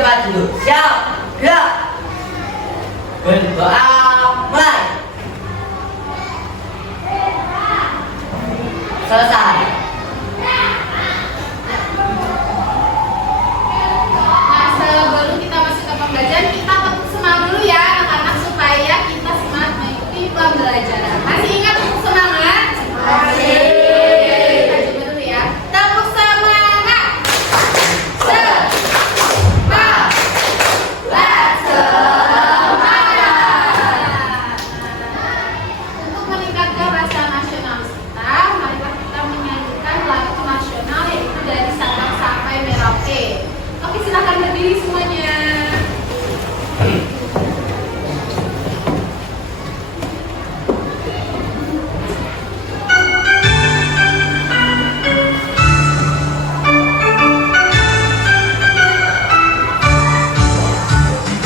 depan dulu. Siap, gerak. Berdoa, mulai. Selesai. Nah, sebelum kita masuk ke pembelajaran, kita tepuk semangat dulu ya anak-anak supaya kita semangat mengikuti pembelajaran. Masih ingat tepuk semangat? Masih. Kita coba dulu ya. Tepuk semangat. Untuk meningkatkan rasa nasionalis kita, marilah kita menyanyikan lagu nasional yaitu dari Sabang sampai Merauke. Oke, silakan berdiri semuanya.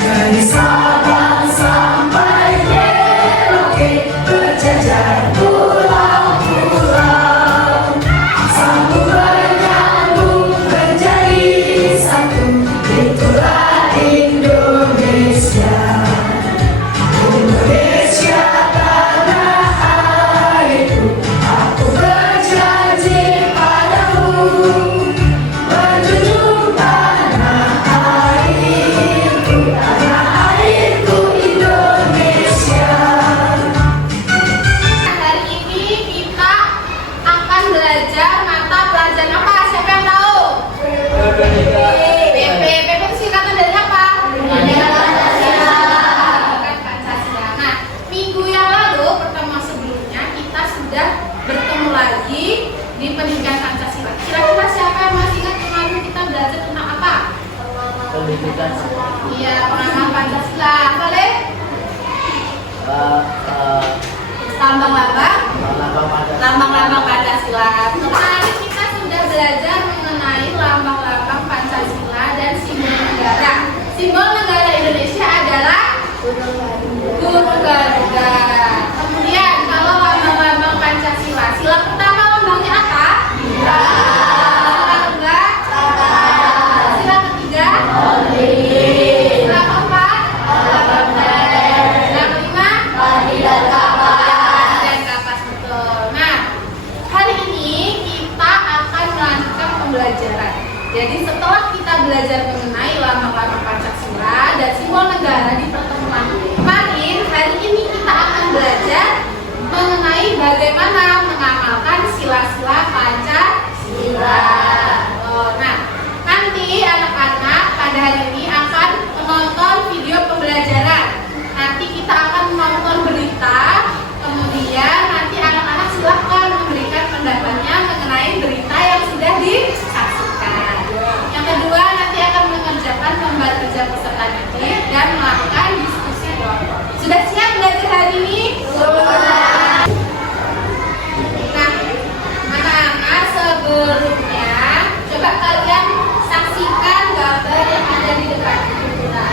Dari Sabang sampai Merauke berjajar pulau-pulau, sambung bernyambung menjadi satu, itulah Indonesia. Indonesia tanah airku, aku berjanji padamu menjunjung tanah airku, tanah airku Indonesia. Hari ini kita akan belajar mata pelajaran apa? Siapa yang tahu? PP. PP itu singkatan dari apa? Bukan Pancasila. Nah, minggu yang lalu pertemuan sebelumnya kita sudah bertemu lagi di pendidikan Pancasila. Kira-kira siapa yang masih ingat kemarin kita belajar tentang apa? Pendidikan. Iya, pengamal Pancasila. Boleh? Lambang-lambang. Lambang-lambang Pancasila. Kemarin kita sudah belajar mengenai lambang-lambang Pancasila dan simbol negara. Simbol negara Indonesia adalah Gunung Garuda. Kemudian kalau lambang-lambang Pancasila, sila pertama lambangnya apa? Sila kedua? Sila ketiga? Sila keempat? Sila kelima? Dan kapas, betul. Nah, hari ini kita akan melanjutkan pembelajaran. Jadi setelah kita belajar mengenai lambang-lambang Pancasila dan simbol negara di pertemuan kemarin, hari ini kita akan belajar mengenai bagaimana mengamalkan sila-sila Pancasila. Nah, nanti anak-anak pada hari ini akan menonton video pembelajaran. Nanti kita akan menonton berita, kemudian nanti anak-anak silahkan memberikan pendapatnya mengenai berita yang sudah disaksikan. Yang kedua, nanti akan mengerjakan lembar kerja peserta didik dan melakukan diskusi kelompok. Sudah siap belajar hari ini? Sudah. Nah, anak-anak sebelumnya coba kalian saksikan gambar yang ada di depan kita.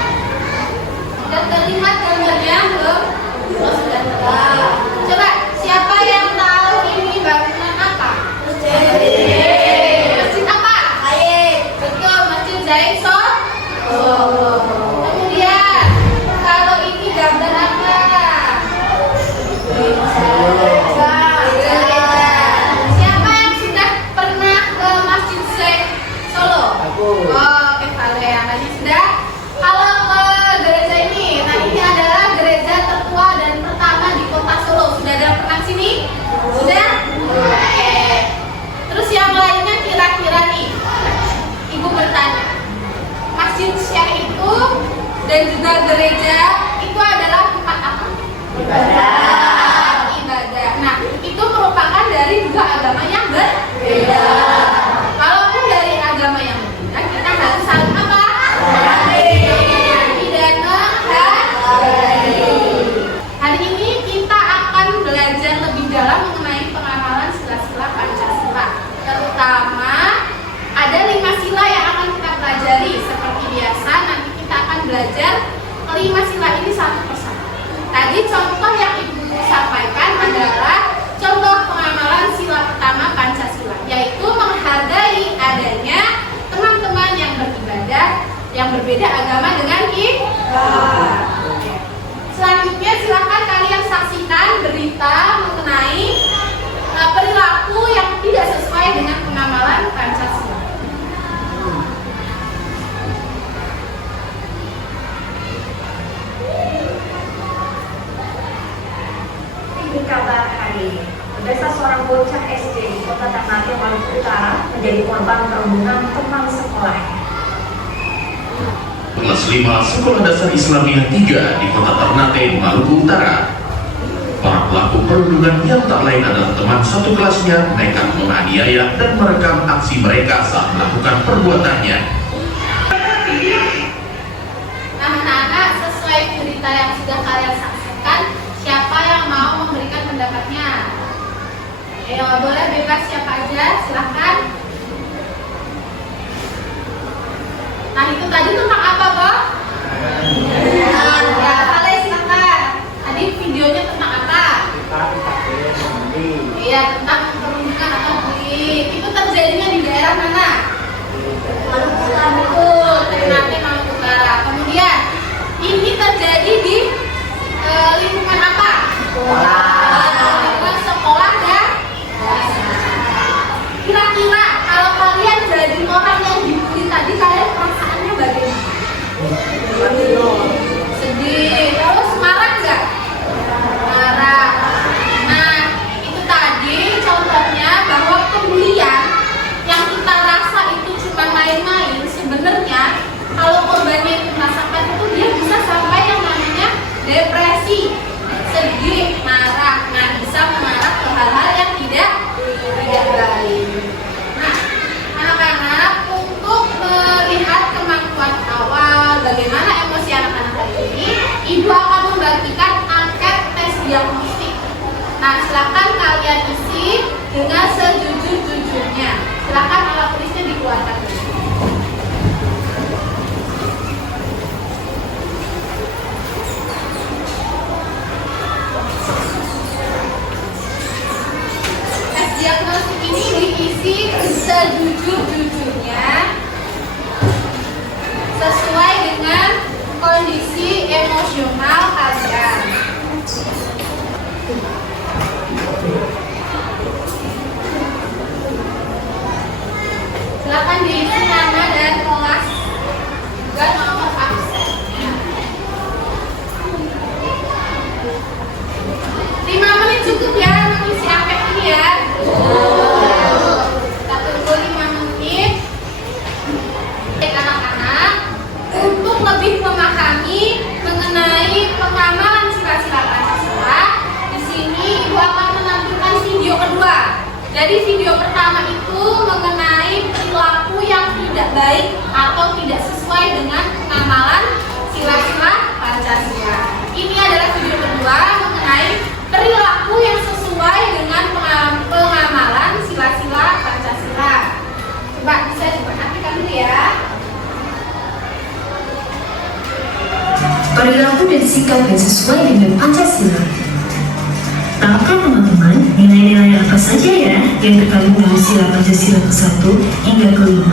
Sudah terlihat gambarnya belum? Oh, sudah terlihat. Coba siapa yang tahu ini bangunan apa? Masjid apa? Betul, Masjid Zaid Solo. Kemudian kalau ini gambar apa? Desa seorang bocah SD di Kota Ternate, Maluku Utara menjadi korban perundungan teman sekolahnya. Kelas 5 Sekolah Dasar Islamiyah 3 di Kota Ternate, Maluku Utara. Para pelaku perundungan yang tak lain adalah teman satu kelasnya nekat menganiaya dan merekam aksi mereka saat melakukan perbuatannya. Anak-anak, sesuai berita yang sudah kalian saksikan, siapa yang mau memberikan pendapatnya? Ayo, boleh bebas siapa aja, silahkan. Nah, itu tadi tentang apa, Bob? Ya, kalian silahkan. Tadi videonya tentang apa? Iya, tentang perundungan atau bullying. Itu terjadinya di daerah mana? Maluku Utara. Betul, Ternate, Maluku Utara. Kemudian, ini terjadi di lingkungan apa? Lingkungan sekolah dan kira-kira kalau kalian jadi orang yang dibully tadi, kalian perasaannya bagaimana? Sedih. Terus marah nggak? Marah. Nah, itu tadi contohnya bahwa pembulian yang kita rasa itu cuma main-main, sebenarnya kalau korbannya itu merasakan itu, dia bisa sampai yang namanya depresi, sedih, marah. Nah, bisa mengarah ke hal-hal yang tidak baik. Nah, anak-anak, untuk melihat kemampuan awal bagaimana emosi anak-anak hari ini, ibu akan membagikan angket tes diagnostik. Nah, silakan kalian isi dengan sejujur-jujurnya. Silakan alat tulisnya dikeluarkan. Diagnostik ini diisi sejujur-jujurnya sesuai dengan kondisi emosional kalian. Silakan diisi nama dan kelas juga nomor absen. 5 menit cukup ya mengisi angket ini ya. Kita tunggu 5 menit. Anak-anak, untuk lebih memahami mengenai pengamalan sila-sila Pancasila, di sini Ibu akan menampilkan video kedua. Jadi video pertama itu mengenai perilaku yang tidak baik atau tidak sesuai dengan pengamalan sila-sila Pancasila. Ini adalah video kedua mengenai perilaku yang sesuai dengan pengamalan sila-sila Pancasila. Coba bisa diperhatikan dulu ya. Perilaku dan sikap yang sesuai dengan Pancasila. Tahukah teman-teman nilai-nilai apa saja ya yang terkandung dalam sila Pancasila ke-1 hingga ke-5?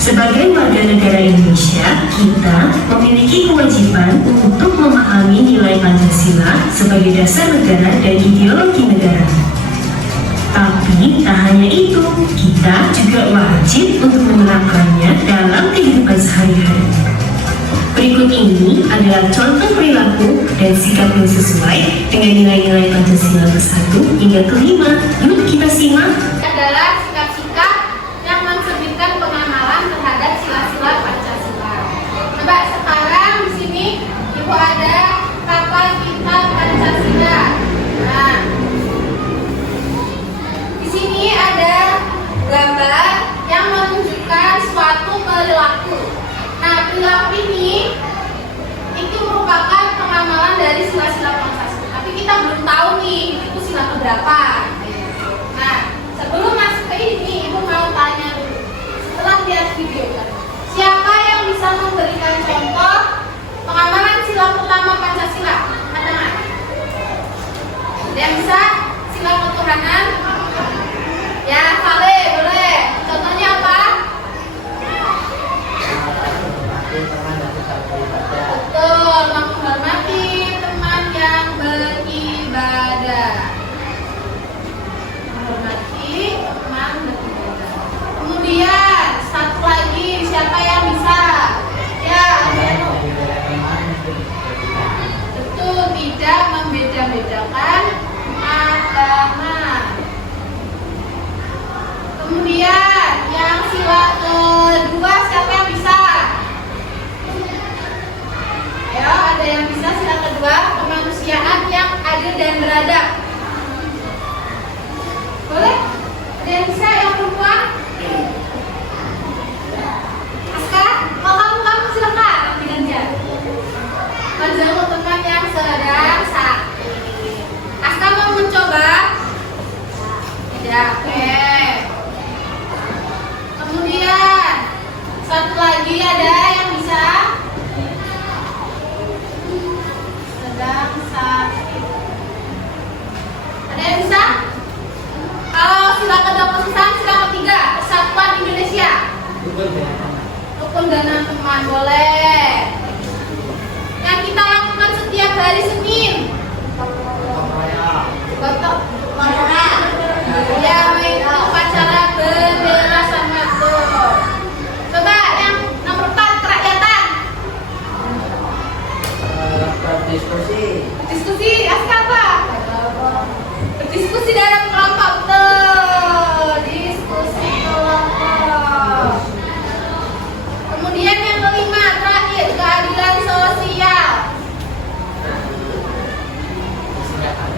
Sebagai warga negara Indonesia, kita memiliki kewajiban untuk memahami nilai Pancasila sebagai dasar negara dan ideologi negara. Tapi tak hanya itu, kita juga wajib untuk menerapkannya dalam kehidupan sehari-hari. Berikut ini adalah contoh perilaku dan sikap yang sesuai dengan nilai-nilai Pancasila ke-1 hingga ke-5. Yuk kita simak. Adalah sikap-sikap yang mencerminkan pengamalan terhadap sila-sila Pancasila. Coba sekarang di sini Ibu ada kapal kita Pancasila. Nah, di sini ada gambar yang menunjukkan suatu perilaku. Nah, perilaku ini itu merupakan pengamalan dari sila-sila Pancasila. Tapi kita belum tahu nih itu sila keberapa. Nah, sebelum masuk ke ini, Ibu mau tanya dulu. Setelah lihat video tadi, siapa yang bisa memberikan contoh pengamalan sila pertama Pancasila? Ada nggak? Yang bisa? Sila ketuhanan? Ya, Fale, boleh. Contohnya apa? Betul, menghormati teman yang beribadah. Menghormati teman beribadah. Kemudian satu lagi, siapa yang bisa? Ya, betul. Kemudian yang sila kedua siapa yang bisa? Ayo, ada yang bisa sila kedua, kemanusiaan yang adil dan beradab. Boleh? Ada yang bisa yang perempuan? Aska, kalau kamu silakan nanti gantian. Menjenguk teman yang sedang sakit. Aska mau mencoba? Tidak, oke. Kemudian satu lagi ada yang bisa sedang sakit. Ada yang bisa? Kalau sila kedua pesan, sila ketiga Persatuan Indonesia. Rukun dan teman boleh. Yang kita lakukan setiap hari Senin. Gotong royong. Ya, itu upacara bendera sama tuh. Coba yang nomor 4 kerakyatan. Diskusi. Diskusi, Aska apa? Berdiskusi dalam kelompok tuh. Diskusi kelompok. Kemudian yang kelima terakhir keadilan sosial.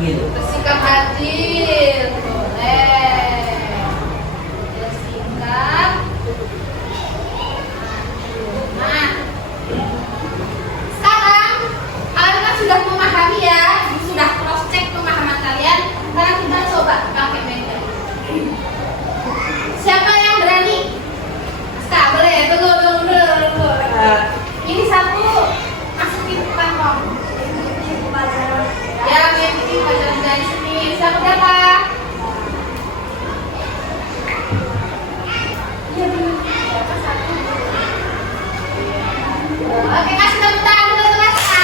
Bersikap adil. Boleh. Bersikap. Nah, sekarang kalian kan sudah memahami ya, sudah cross check pemahaman kalian. Sekarang kita coba pakai meja. Siapa yang berani? Ska, boleh? Tunggu. Ini satu masukin ke kantong. Ya, mengikuti pelajaran dari sini. Siapa berapa? Iya benar. Siapa satu? Oke, kasih tepuk tangan dulu kelas A.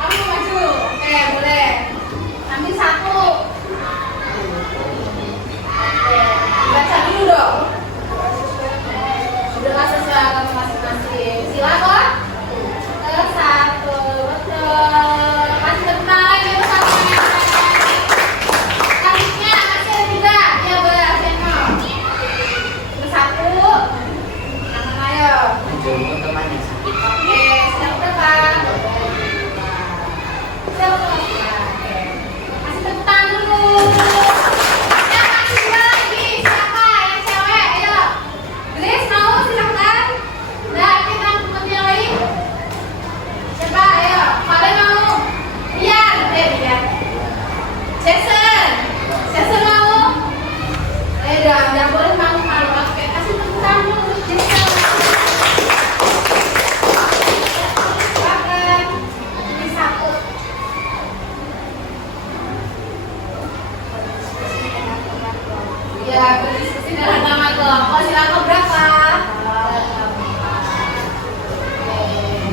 Kamu maju. Oke, boleh. Ambil satu. Oke, baca dulu dong. Sudah sesuai kamu masing-masing. Silakan. Satu, betul. Kasih tepuk tangan lagi bersama. Kasihnya, kasih ada juga. Dia boleh Arseno. Bersatu. Tangan ayo. Menjemput teman yang sakit. Oke, siap berapa? Siap berapa? Oke. Kasih tepuk tangan dulu. Yang kasih dua lagi. Siapa? Yang cewek? Ayo. Grace mau silahkan. Udah, kita teman yang lain. Siapa? Ayo. Kalian mau? Rian. Rian. Jason. Jason mau? Ayo, udah boleh malu-malu. Oke, kasih tepuk tangan dulu. Jason. Silakan. Ini satu. Ya, berdiskusi dengan nama kelompok. Silakan berapa?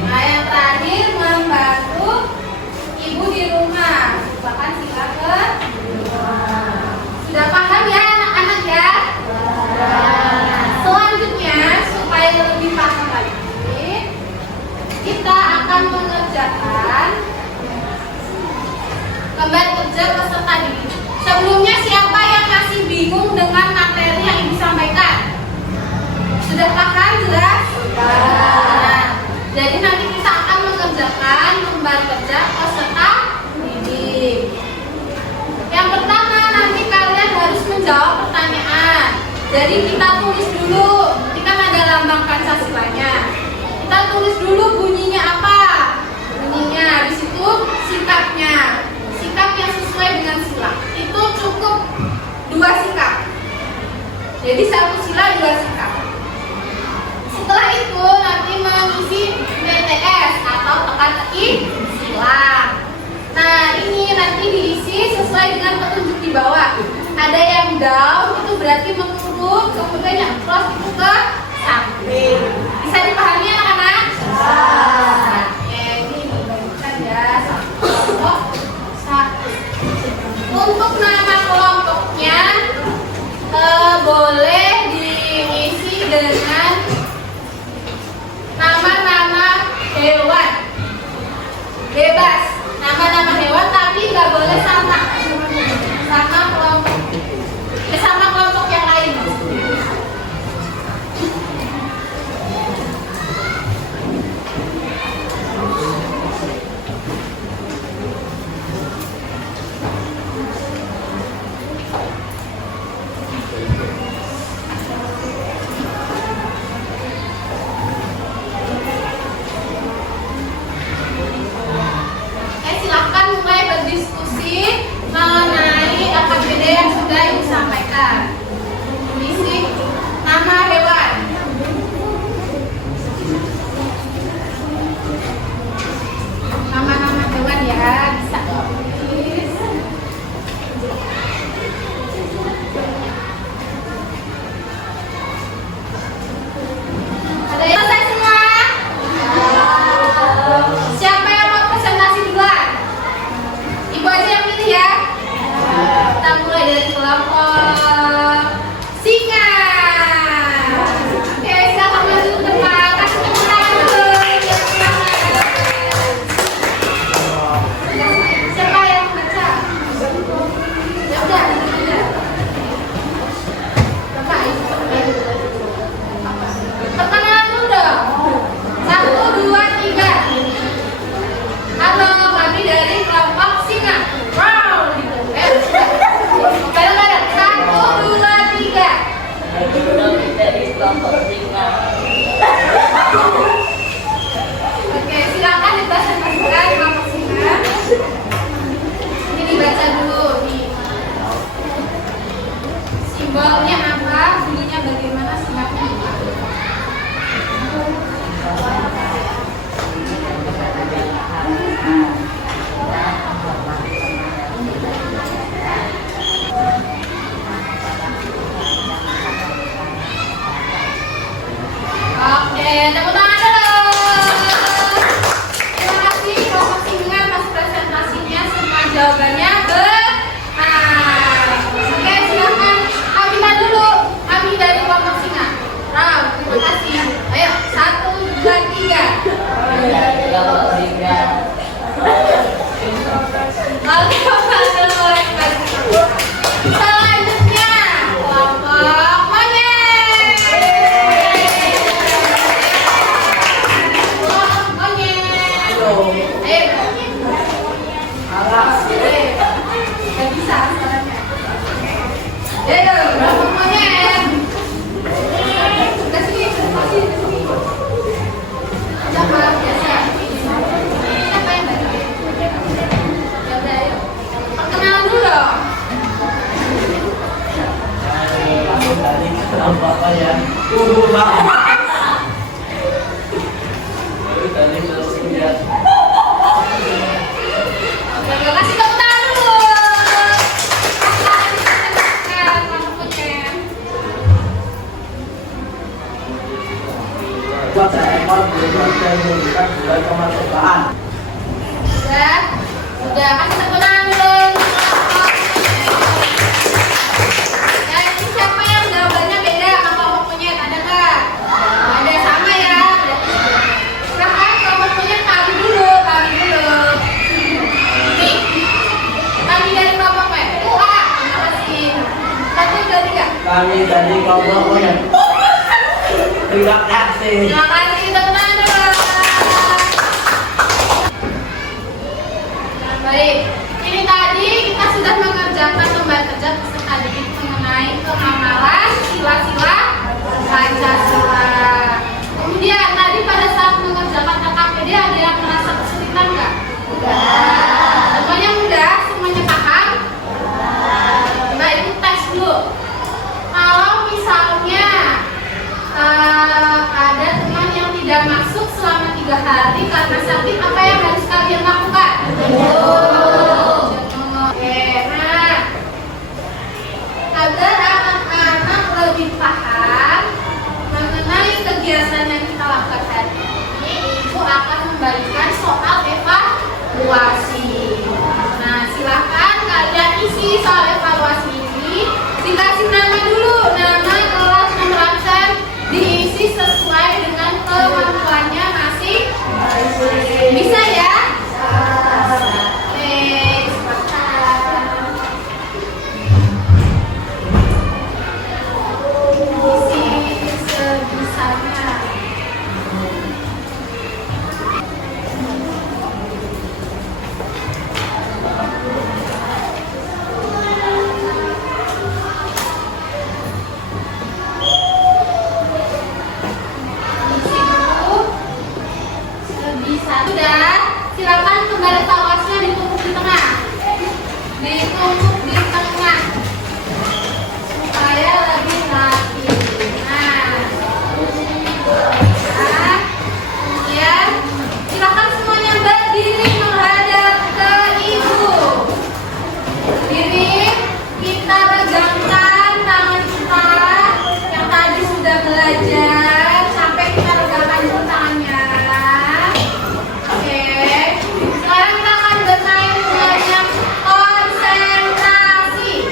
Nah, yang terakhir membantu ibu di rumah. Bahkan silakan. Sudah paham ya anak-anak ya? Selanjutnya supaya lebih paham lagi, kita akan mengerjakan gambar kerja peserta didik. Sebelumnya siapa yang masih bingung dengan materi yang ibu sampaikan? Sudah paham jelas? Nah, jadi nanti kita akan mengerjakan lembar kerja peserta didik. Yang pertama nanti kalian harus menjawab pertanyaan. Jadi kita tulis dulu. Kita ada lambang Pancasilanya. Kita tulis dulu bunyinya apa? Bunyinya di situ sikapnya. Sikap yang sesuai dengan sila. Itu cukup 2 sikap. Jadi 1 sila 2 sikap. Setelah itu nanti mengisi BTS atau teka-teki sila. Nah, ini nanti diisi sesuai dengan petunjuk di bawah. Ada yang down itu berarti mengurut, kemudian yang cross itu ke samping. Bisa dipahami anak-anak? Oke, ini dibagikan ya satu kelompok satu. Untuk nama kelompoknya boleh diisi dengan nama-nama hewan. Bebas nama-nama hewan, tapi nggak boleh sama kelompok Oke, selanjutnya kelompok monyet. Kelompok monyet. Gak bisa suaranya. Kelompok monyet. Kesini. Siapa biasa? Siapa yang baca? Ya udah, ayo. Perkenalan dulu dong. Oke, kasih tepuk tangan dulu. Kelompok monyet. Buat seekor burung dan memberikan bulan kemerdekaan. Udah kasih tepuk tangan dulu. Ya, ini siapa yang jawabannya beda sama kelompok monyet? Ada nggak? Ada, sama ya. Silahkan kelompok monyet kami dulu. Nih, kami dari kelompok monyet. Terima kasih. 1, 2, 3. Kami dari kelompok monyet. Terima kasih. Terima kasih, tepuk tangan dulu. Baik, ini tadi kita sudah mengerjakan lembar kerja peserta didik mengenai pengamalan sila-sila Pancasila. Kemudian tadi pada saat mengerjakan KKPD ada yang merasa kesulitan nggak? Semuanya mudah, semuanya paham? Coba itu tes dulu. Kalau misalnya ada teman yang tidak masuk selama 3 hari karena sakit, apa yang harus kalian lakukan? Oke, nah, agar anak-anak lebih paham mengenai kegiatan yang kita lakukan hari ini, Ibu akan membagikan soal evaluasi. Nah, silakan kalian isi soal evaluasi ini. Dikasih nama dulu, nama, kelas, nomor absen, diisi sesuai dengan kemampuannya masing. Bisa ya? Oke, silakan. Isi sebisanya. Bisa sudah, silakan kembali evaluasinya ditumpuk di tengah, supaya lebih rapi. Nah, kemudian silakan semuanya berdiri menghadap ke ibu. Berdiri, kita regangkan tangan kita yang tadi sudah belajar sampai kita regangkan dulu tangannya. Sekarang kita akan bermain belajar konsentrasi.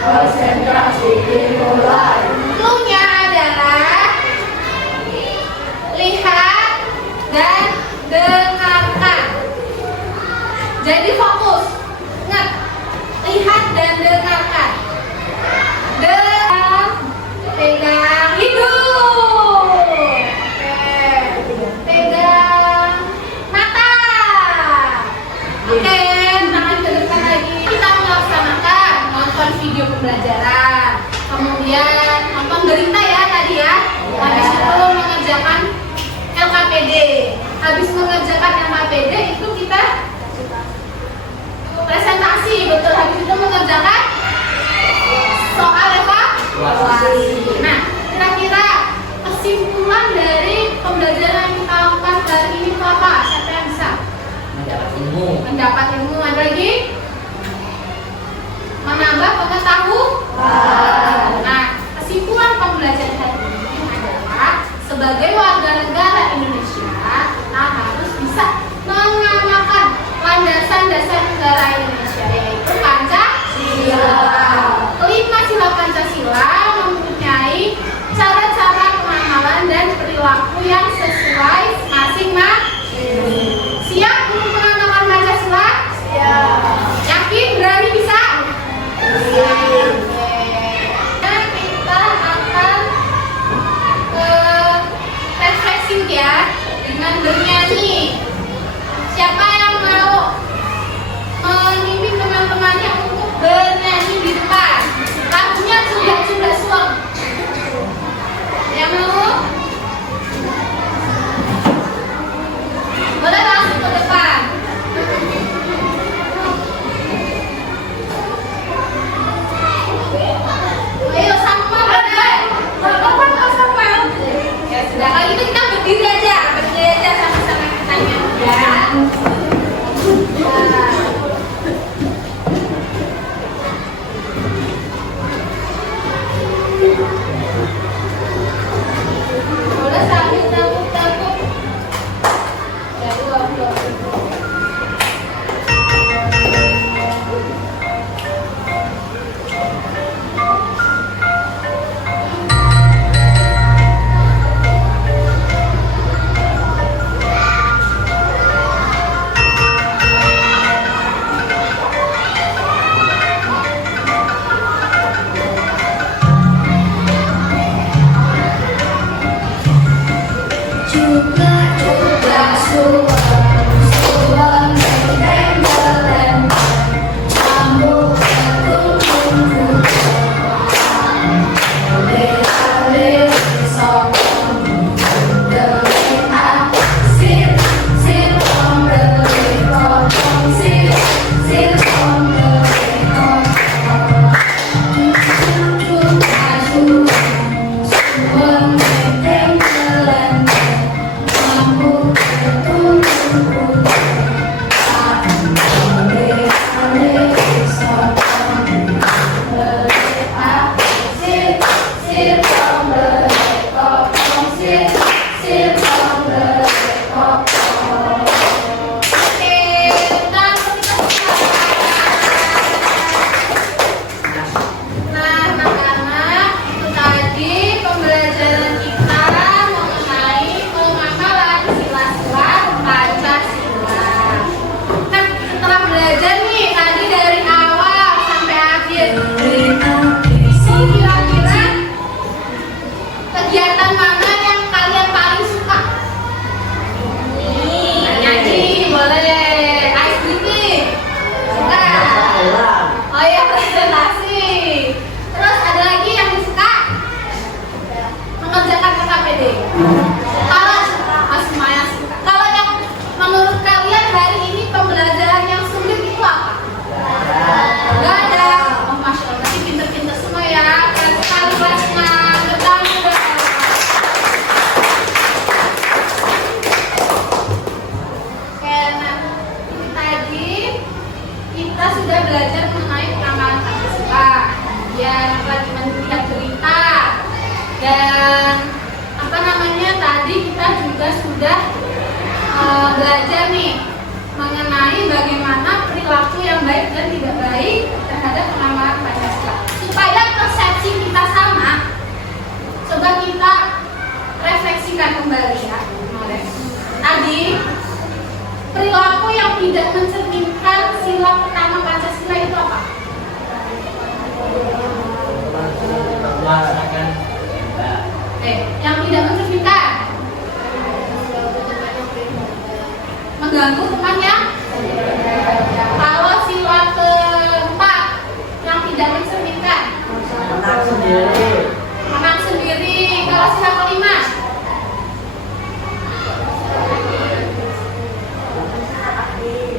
Konsentrasi dimulai. Cluenya adalah lihat dan dengarkan. Jadi fokus, ingat, lihat dan dengarkan. Pegang hidung. Pegang mata. Oke, tangan ke depan lagi. Kita melaksanakan nonton video pembelajaran. Kemudian nonton berita ya tadi ya. Habis itu mengerjakan LKPD. Habis mengerjakan LKPD itu kita presentasi, betul. Habis itu mengerjakan soal evaluasi. Nah, kira-kira kesimpulan dari pembelajaran yang kita lakukan hari ini itu apa? Siapa yang bisa? Mendapat ilmu. Ada lagi? Menambah pengetahuan. Nah, kesimpulan pembelajaran hari ini adalah sebagai warga negara Indonesia kita harus bisa mengamalkan landasan dasar negara Indonesia, yaitu Pancasila. 5 sila Pancasila mempunyai cara-cara pengamalan dan Semuanya suka. Kalau yang menurut kalian hari ini pembelajaran yang sulit itu apa? Gak ada. Oh, Masya Allah, berarti pinter-pinter semua ya. Keren sekali kelasnya. Betul. Oke, nah ini tadi kita sudah belajar mengenai penamalan Pancasila. Kemudian lagi melihat berita dan tadi kita juga sudah belajar nih mengenai bagaimana perilaku yang baik dan tidak baik terhadap penamalan Pancasila. Supaya persepsi kita sama, coba kita refleksikan kembali ya. Tadi perilaku yang tidak mencerminkan sila pertama Pancasila itu apa? Yang tidak mencerminkan, mengganggu temannya. Kalau sila keempat yang tidak mencerminkan, menang sendiri. Kalau sila kelima,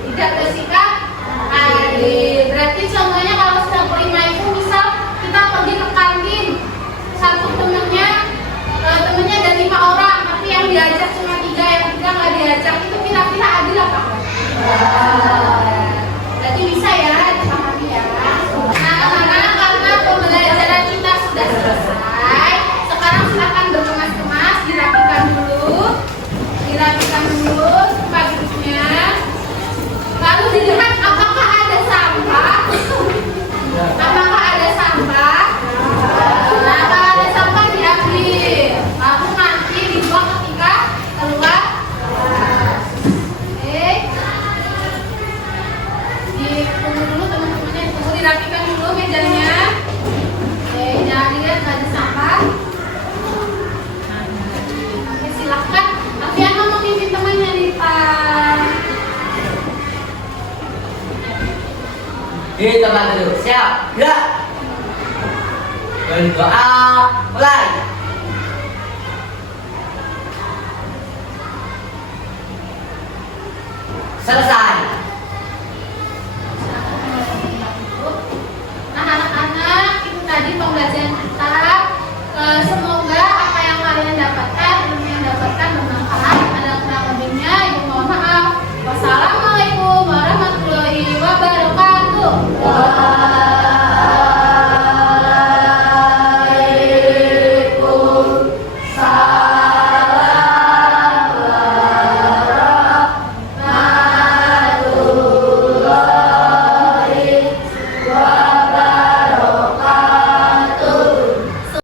tidak bersikap adil. Berarti contohnya kalau sila kelima itu misal kita pergi ke kantin, satu temennya ada 5 orang, tapi yang diajak cuma 3, yang 3 nggak diajak, itu kira-kira adil apa? Berarti bisa ya dipahami ya. Nah, karena pembelajaran kita sudah selesai, sekarang silakan berkemas-kemas, dirapikan dulu tempat duduknya, lalu dilihat apakah ada sampah. Apakah ada sampah? Nah, kalau ada sampah diambil, lalu nanti dibuang ketika keluar. Oke, ditunggu dulu teman-temannya, ditunggu dirapikan dulu mejanya. Oke, jangan dilihat nggak ada sampah. Oke, silahkan. Alfiana mau pimpin temannya di depan. Di tempat duduk, siap, gerak. Berdoa, mulai.